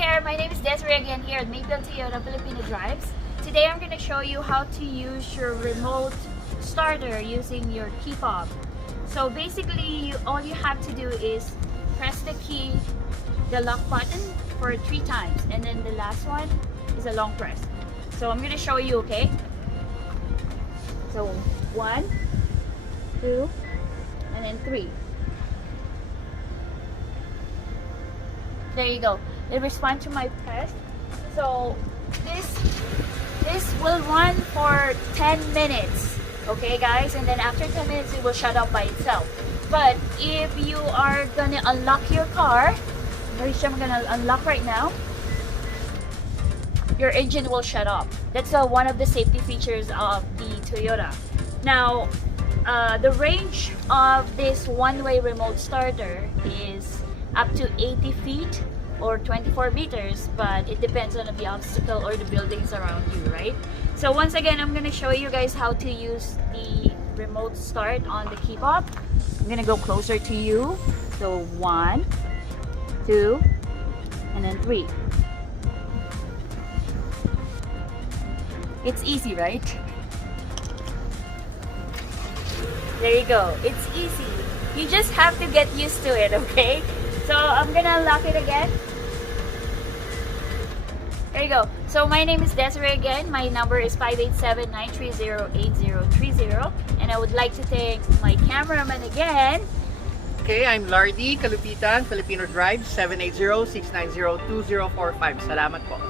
there, my name is Desiree again here at Maple Toyota Filipino Drives. Today I'm going to show you how to use your remote starter using your key fob. So basically, all you have to do is press the key, the lock button for 3 times, and then the last one is a long press. So I'm going to show you, okay? So 1, 2, and then 3. There you go. It responds to my press. So this will run for 10 minutes. Okay guys, and then after 10 minutes it will shut off by itself. But if you are gonna unlock your car, which I'm gonna unlock right now, your engine will shut off. That's one of the safety features of the Toyota. Now, the range of this one-way remote starter is up to 80 feet or 24 meters, but it depends on the obstacle or the buildings around you, right? So once again, I'm gonna show you guys how to use the remote start on the key fob. I'm gonna go closer to you. So 1, 2, and then 3. It's easy, right? There you go. It's easy. You just have to get used to it, okay? So I'm gonna unlock it again. There you go. So my name is Desiree again. My number is 587-930-8030. And I would like to thank my cameraman again. Okay, I'm Lardy Kalupitan, Filipino Drive, 780-690-2045. Salamat po.